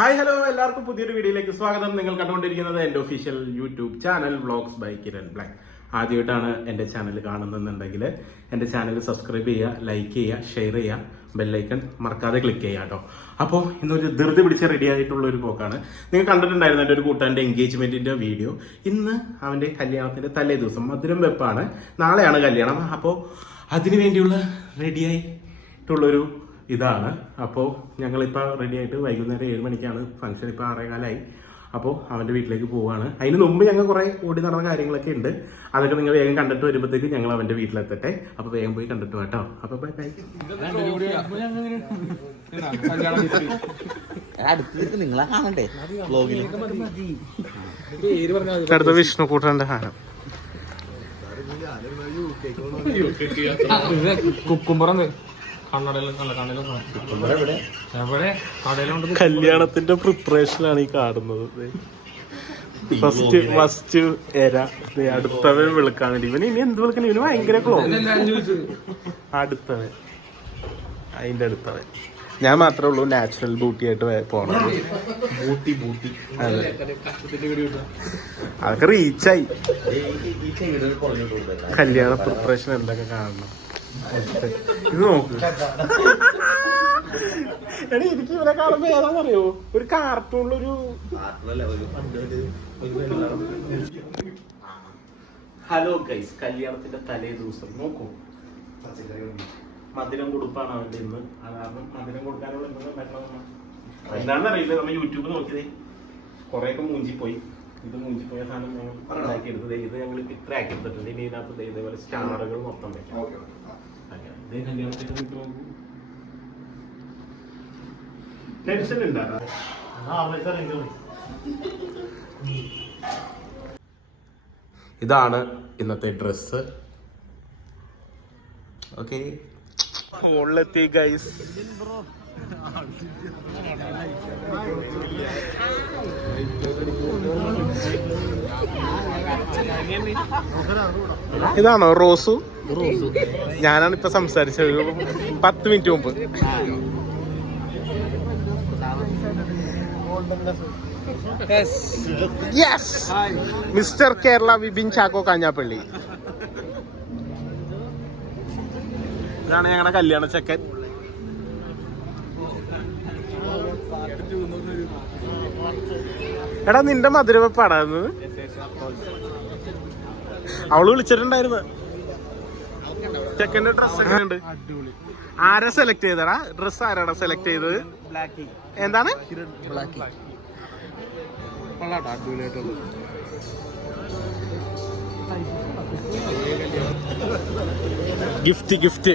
Hi hello എല്ലാവർക്കും പുതിയൊരു വീഡിയോയിലേക്ക് സ്വാഗതം. നിങ്ങൾ കണ്ടുകൊണ്ടിരിക്കുന്നത് എൻ്റെ official YouTube channel vlogs by Kiran black. ആദ്യമായിട്ടാണ് എൻ്റെ ചാനൽ കാണുന്നുണ്ടെങ്കിൽ എൻ്റെ ചാനൽ സബ്സ്ക്രൈബ് ചെയ്യുക, ലൈക്ക് ചെയ്യുക, ഷെയർ ചെയ്യുക, ബെല്ലൈക്കൺ മറക്കാതെ ക്ലിക്ക് ചെയ്യുക കേട്ടോ. അപ്പോൾ ഇന്നൊരു ധൃതി പിടിച്ച് റെഡി ആയിട്ടുള്ള ഒരു പോക്കാണ്. നിങ്ങൾ കണ്ടിട്ടുണ്ടായിരുന്നു എൻ്റെ ഒരു കൂട്ടാൻ്റെ എൻഗേജ്മെൻറ്റിൻ്റെ വീഡിയോ. ഇന്ന് അവൻ്റെ കല്യാണത്തിൻ്റെ തലേ ദിവസം മധുരം വെപ്പാണ്, നാളെയാണ് കല്യാണം. അപ്പോൾ അതിനു വേണ്ടിയുള്ള റെഡിയായിട്ടുള്ളൊരു ഇതാണ്. അപ്പോൾ ഞങ്ങളിപ്പോൾ റെഡി ആയിട്ട് വൈകുന്നേരം 7 മണിക്കാണ് ഫംഗ്ഷൻ. ഇപ്പോൾ 6:15 അപ്പോൾ അവൻ്റെ വീട്ടിലേക്ക് പോവുകയാണ്. അതിന് മുമ്പ് ഞങ്ങൾ കുറേ ഓടി നടന്ന കാര്യങ്ങളൊക്കെ ഉണ്ട്. അതൊക്കെ നിങ്ങൾ വേഗം കണ്ടിട്ട് വരുമ്പോഴത്തേക്ക് ഞങ്ങൾ അവൻ്റെ വീട്ടിലെത്തട്ടെ. അപ്പോൾ വേഗം പോയി കണ്ടിട്ട് കേട്ടോ. അപ്പോൾ ബൈ ബൈ. അടുത്ത വിഷ്ണു കൂട്ടന്റെ ഹാരം കുക്കുമ്പറന്ന് കല്യാണത്തിന്റെ പ്രിപ്പറേഷനാണ് ഈ കാണുന്നത്. ഫസ്റ്റ് എര അടുത്തവൻ വിളിക്കാൻ വേണ്ടി. ഇവന് ഇനി എന്ത് വിളിക്കണം? ഇവന് ഭയങ്കര അടുത്തവൻ, അതിന്റെ അടുത്തവൻ. ഞാൻ മാത്രമേ ഉള്ളൂ നാച്ചുറൽ ബ്യൂട്ടി ആയിട്ട് പോണത്. അതെ, അതൊക്കെ റീച്ചായി. കല്യാണ പ്രിപ്പറേഷൻ എന്തൊക്കെ കാണണം. ഇത് നോക്ക്. എടാ, എനിക്ക് ഇവരെ കാണുമ്പോ ഏതാണെന്നറിയോ? ഒരു കാർട്ടൂണിലൊരു ഹലോ ഗൈസ്, കല്യാണത്തിന്റെ തലേ ദിവസം നോക്കൂ. മധുരം കൊടുപ്പാണ് അവന്റെ ഇന്ന്. അത് കാരണം മധുരം കൊടുക്കാനുള്ള എന്താണെന്നറിയില്ല. നമ്മൾ യൂട്യൂബ് നോക്കിയതേ കുറെയൊക്കെ മൂഞ്ചിപ്പോയി. ഇത് മൂഞ്ചിപ്പോയ സാധനം ഞങ്ങൾ ഉണ്ടാക്കിയെടുത്തത്. ഇത് ഞങ്ങൾ ഇത്ര ആക്കി എടുത്തിട്ടുണ്ട്. ഇനി ഇതിനകത്ത് ഇതേപോലെ സ്റ്റാറുകൾ മൊത്തം വെക്കാം. ഇതേ കല്യാണത്തിന്റെ വീട്ടിൽ നോക്കൂ. ടെൻഷൻ ഉണ്ടാ. ഇതാണ് ഇന്നത്തെ ഡ്രസ്സ്. Okay, മുകളിലെത്തി guys. ഇതാണോ റോസു? ഞാനാണ് ഇപ്പൊ സംസാരിച്ചത് 10 മിനിറ്റ് മുമ്പ്. Yes, mister Kerala Vipin Chacko Kanjappally. ഇതാണ് ഞങ്ങളുടെ കല്യാണ ചെക്കൻ. എടാ, നിന്റെ മധുരവെപ്പാടാന്ന് അവള് വിളിച്ചിട്ടുണ്ടായിരുന്നു. ചെക്കൻ്റെ ഡ്രസ് ഒക്കെ ഉണ്ട്. ആരാ സെലക്ട് ചെയ്തടാ ഡ്രസ്? ആരാടാ സെലക്ട് ചെയ്തത്? എന്താണ് ഗിഫ്റ്റ് ഗിഫ്റ്റ്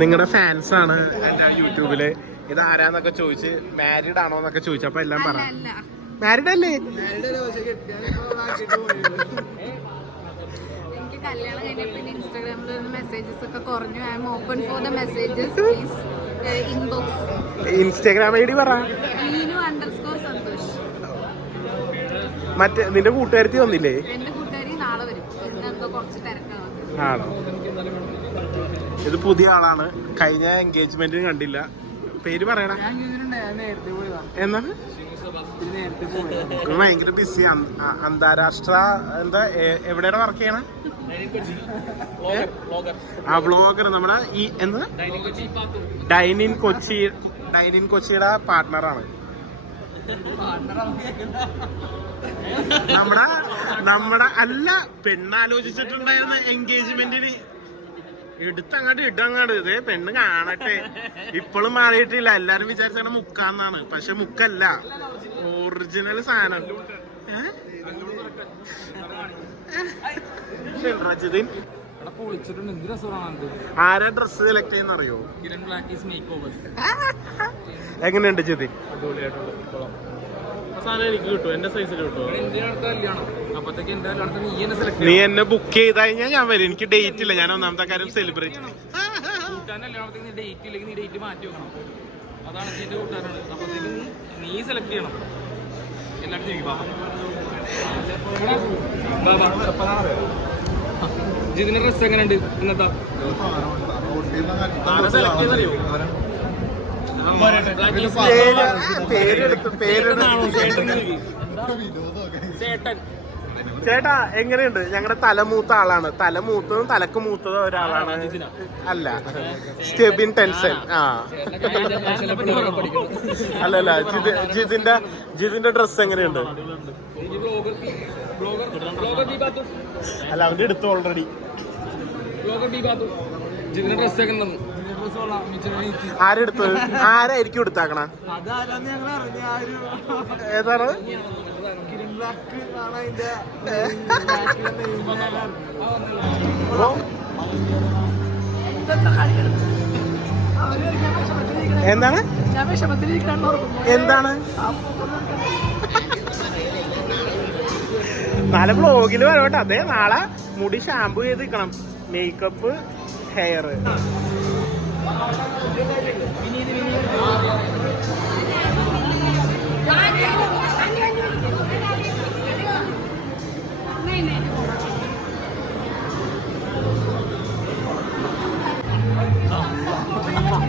നിങ്ങളുടെ ഫാൻസ് ആണ് എൻ്റെ യൂട്യൂബില്. ഇത് ആരാന്നൊക്കെ ചോദിച്ച് മാരീഡ് ആണോ എന്നൊക്കെ ചോദിച്ചു. അപ്പൊ എല്ലാം പറ. മാരീഡ് അല്ലേ? കല്യാണം കഴിഞ്ഞപ്പോൾ ഇൻസ്റ്റാഗ്രാമിൽ മെസ്സേജസ് ഒക്കെ കുറഞ്ഞു. I am open for the messages, please inbox. Instagram ID പറ. മീനു_സന്തോഷ്. മറ്റേ നിന്റെ കൂട്ടുകാരത്തി വന്നില്ലേ? എന്റെ കൂട്ടുകാരി നാളെ വരും. ഇന്നെന്തോ കുറച്ച് തിരക്കാണ്. ആണോ? ഇത് പുതിയ ആളാണ്. കഴിഞ്ഞ എൻഗേജ്മെന്റിന് കണ്ടില്ല. പേര് പറയണ എന്നാണ്? ഭയങ്കര ബിസി. അന്താരാഷ്ട്ര എന്താ എവിടെയാണ് വർക്ക് ചെയ്യണ? ആ ബ്ലോഗർ നമ്മുടെ ഈ എന്താ ഡൈനിൻ കൊച്ചിയുടെ പാർട്ട്ണറാണ്. നമ്മുടെ അല്ല പെണ്ണാലോചിച്ചിട്ടുണ്ടായിരുന്ന എൻഗേജ്മെന്റിന് എടുത്തങ്ങോട്ട് ഇടങ്ങാട് ഇതേ പെണ്ണ് കാണട്ടെ. ഇപ്പോഴും മാറിയിട്ടില്ല. എല്ലാരും വിചാരിച്ചാണ് മുക്കാന്നാണ്, പക്ഷെ മുക്കല്ല, ഒറിജിനൽ സാധനം. റജിദിൻ ആരാ ഡ്രസ് സെലക്ട് ചെയ്യുന്ന അറിയോ? എങ്ങനെയുണ്ട് ജിതിൻ? എനിക്ക് കിട്ടും, എന്റെ സൈസിൽ കിട്ടുമോ? നീ എന്നെ ബുക്ക് ചെയ്ത് കഴിഞ്ഞാൽ ഞാൻ വരും. എനിക്ക് ഡേറ്റ് ഇല്ല. ഞാൻ ഒന്നാമത്തെ കാര്യം സെലിബ്രേറ്റ് നീ സെലക്ട് ചെയ്യണം. ജിതിന്റെ ഡ്രസ് എങ്ങനെയുണ്ട് ഇന്നത്തെ? ചേട്ടാ എങ്ങനെയുണ്ട്? ഞങ്ങളുടെ തലമൂത്ത ആളാണ്. തലമൂത്തതും തലക്ക് മൂത്തതും ഒരാളാണ്. അല്ല, സ്റ്റെബിൻ ടെൻസൻ. അല്ലല്ല, ജിതിന്റെ ഡ്രസ് എങ്ങനെയുണ്ട്? അല്ല, അവന്റെ എടുത്തു ഓൾറെഡി. ആരെടുത്ത്? ആരായിരിക്കും എടുത്താക്കണ? ഏതാണ്? എന്താണ് എന്താണ്? നാളെ ബ്ലോഗില് വരോട്ടെ. അതെ, നാളെ മുടി ഷാമ്പു ചെയ്ത് നിൽക്കണം. Makeup, hair.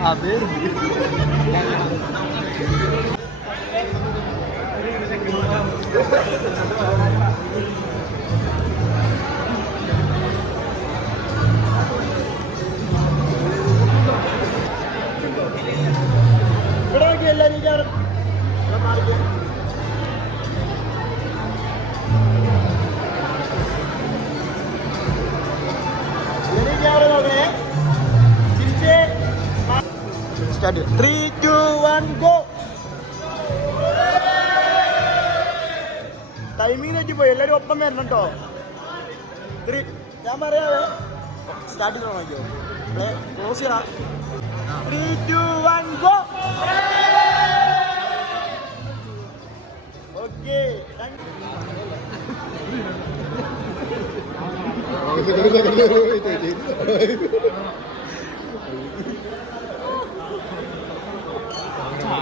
അതെ, Start. 3, 2, 1, go. ടൈമിങ് തെറ്റിപ്പോയി. എല്ലാരും ഒപ്പം വരണം കേട്ടോ. ഞാൻ പറയാവേ, സ്റ്റാർട്ട് ചെയ്ത് നോക്കിയോ? ക്ലോസ് ചെയ്യണം. 3, 2, 1, go. ഓക്കെ,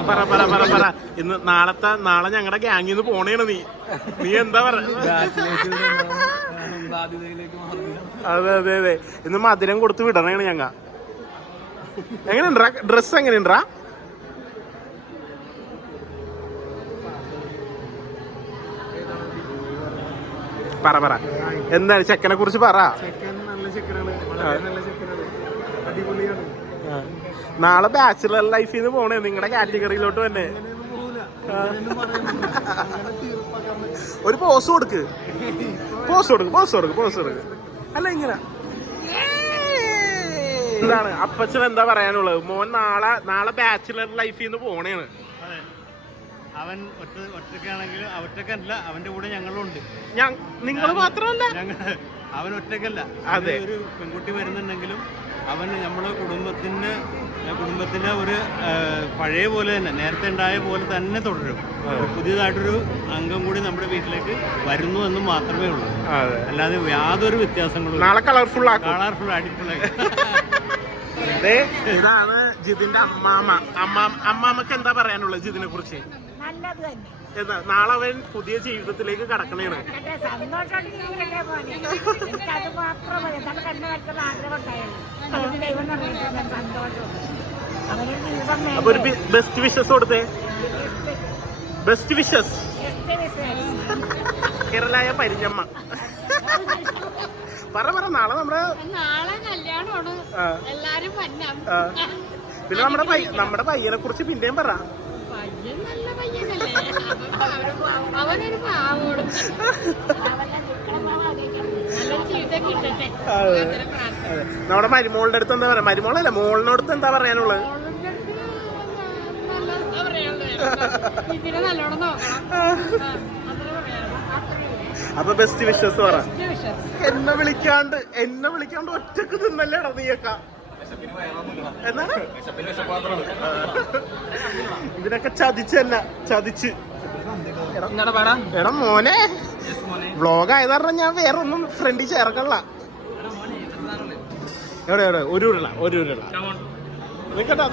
പറ. ഇന്ന് നാളെ ഞങ്ങളുടെ ഗ്യാങ്ങിൽ നിന്ന് പോണേണ് നീ എന്താ പറ? അതെ, ഇന്ന് മധുരം കൊടുത്ത് വിടണേണ് ഞങ്ങ. എങ്ങനെയുണ്ടാ ഡ്രസ്? എങ്ങനെയുണ്ടാ? പറ എന്താണ് ചെക്കനെ കുറിച്ച് പറ. നാളെ ബാച്ചിലർ ലൈഫിൽ നിന്ന് പോണേ നിങ്ങളുടെ കാറ്റഗറിയിലോട്ട് തന്നെ. ഒരു പോസ് കൊടുക്ക്. അല്ല, ഇങ്ങനെ എന്താണ് അപ്പച്ചൻ എന്താ പറയാനുള്ളത്? മോൻ നാളെ ബാച്ചിലർ ലൈഫിൽ നിന്ന് പോണേണ്. അവൻ ഒറ്റയ്ക്കാണെങ്കിൽ ഒറ്റക്കല്ല, അവന്റെ കൂടെ ഞങ്ങളുണ്ട്. നിങ്ങൾ മാത്രമല്ല, അവൻ ഒറ്റക്കല്ല. അതെ, ഒരു പെൺകുട്ടി വരുന്നുണ്ടെങ്കിലും അവൻ നമ്മുടെ കുടുംബത്തിലെ ഒരു പഴയ പോലെ തന്നെ, നേരത്തെ ഉണ്ടായ പോലെ തന്നെ തുടരും. പുതിയതായിട്ടൊരു അംഗം കൂടി നമ്മുടെ വീട്ടിലേക്ക് വരുന്നു എന്ന് മാത്രമേ ഉള്ളൂ. അല്ലാതെ യാതൊരു വ്യത്യാസങ്ങളും. നാളെ കളർഫുൾ അടിപൊളി. ഇതാണ് ജിതിന്റെ അമ്മാമ്മക്ക് എന്താ പറയാനുള്ളത് ജിതിനെ കുറിച്ച്? നല്ല നല്ലത് തന്നെ. എന്നാ നാളെ അവൻ പുതിയ ജീവിതത്തിലേക്ക് കടക്കണേണ്. സന്തോഷമായിട്ട് ജീവിക്കട്ടെ മോനെ. എനിക്കത് മാത്രം മതി. എന്താണ് കണ്ണു വരയ്ക്കുന്ന ആഗ്രഹം ഉണ്ടായിരുന്നു. അതിന് ദൈവം നിർമ്മിക്കുന്ന സന്തോഷം. അവനൊരു ദിവസം അപ്പൊ ഒരു ബെസ്റ്റ് വിഷസ് കൊടുത്തേ. ബെസ്റ്റ് വിഷസ് കേരളായ പരിഞ്ഞമ്മ. പറ നാളെ നമ്മുടെ കല്യാണമാണ്, എല്ലാരും വന്നം. പിന്നെ നമ്മുടെ പയ്യനെ കുറിച്ച് പിന്നെയും പറ. പയ്യൻ നല്ല പയ്യനല്ലേ, അവനൊരു പാവോടും നല്ലൊരു ജീവിതം കിട്ടട്ടെ. നമ്മുടെ മരുമോളുടെ അടുത്ത് എന്താ പറയാ? മരുമോളല്ല, മോളിനടുത്ത് എന്താ പറയാനുള്ളത്? ഇതിനെ നല്ലോണം നോക്കണം. അപ്പൊ ബെസ്റ്റ് വിഷസ് പറ. എന്നെ വിളിക്കാണ്ട് ഒറ്റക്ക് തിന്നല്ലേടാ നീയൊക്ക. എന്താണ് ഇതിനൊക്കെ ചതിച്ച് എടാ മോനെ, വ്ളോഗ് ആയത് കാരണം ഞാൻ വേറെ ഒന്നും ഫ്രണ്ടിൽ ചേർക്കല്ല. എവിടെ ഒരു ഉരുള നിക്കട്ടാ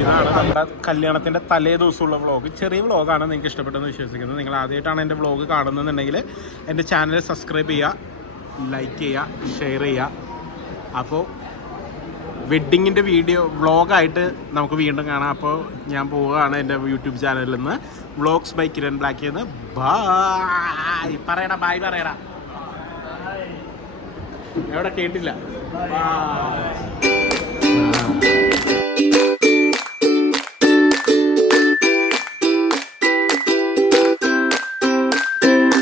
ഇതാണ് നമ്മുടെ കല്യാണത്തിന്റെ തലേ ദിവസമുള്ള വ്ളോഗ്. ചെറിയ വ്ളോഗാണ്, നിങ്ങൾക്ക് ഇഷ്ടപ്പെട്ടെന്ന് വിശ്വസിക്കുന്നത്. നിങ്ങൾ ആദ്യമായിട്ടാണ് എൻ്റെ വ്ളോഗ് കാണുന്നതെന്നുണ്ടെങ്കിൽ എൻ്റെ ചാനൽ സബ്സ്ക്രൈബ് ചെയ്യുക, ലൈക്ക് ചെയ്യുക, ഷെയർ ചെയ്യുക. അപ്പോൾ വെഡ്ഡിങ്ങിൻ്റെ വീഡിയോ വ്ളോഗായിട്ട് നമുക്ക് വീണ്ടും കാണാം. അപ്പോൾ ഞാൻ പോവുകയാണ് എൻ്റെ യൂട്യൂബ് ചാനലിൽ നിന്ന്, വ്ളോഗ്സ് ബൈ കിരൺ ബ്ലാക്ക് എന്ന്. ബായ് പറയടാ, ബായ് പറയടാ. എവിടെ കേട്ടില്ല.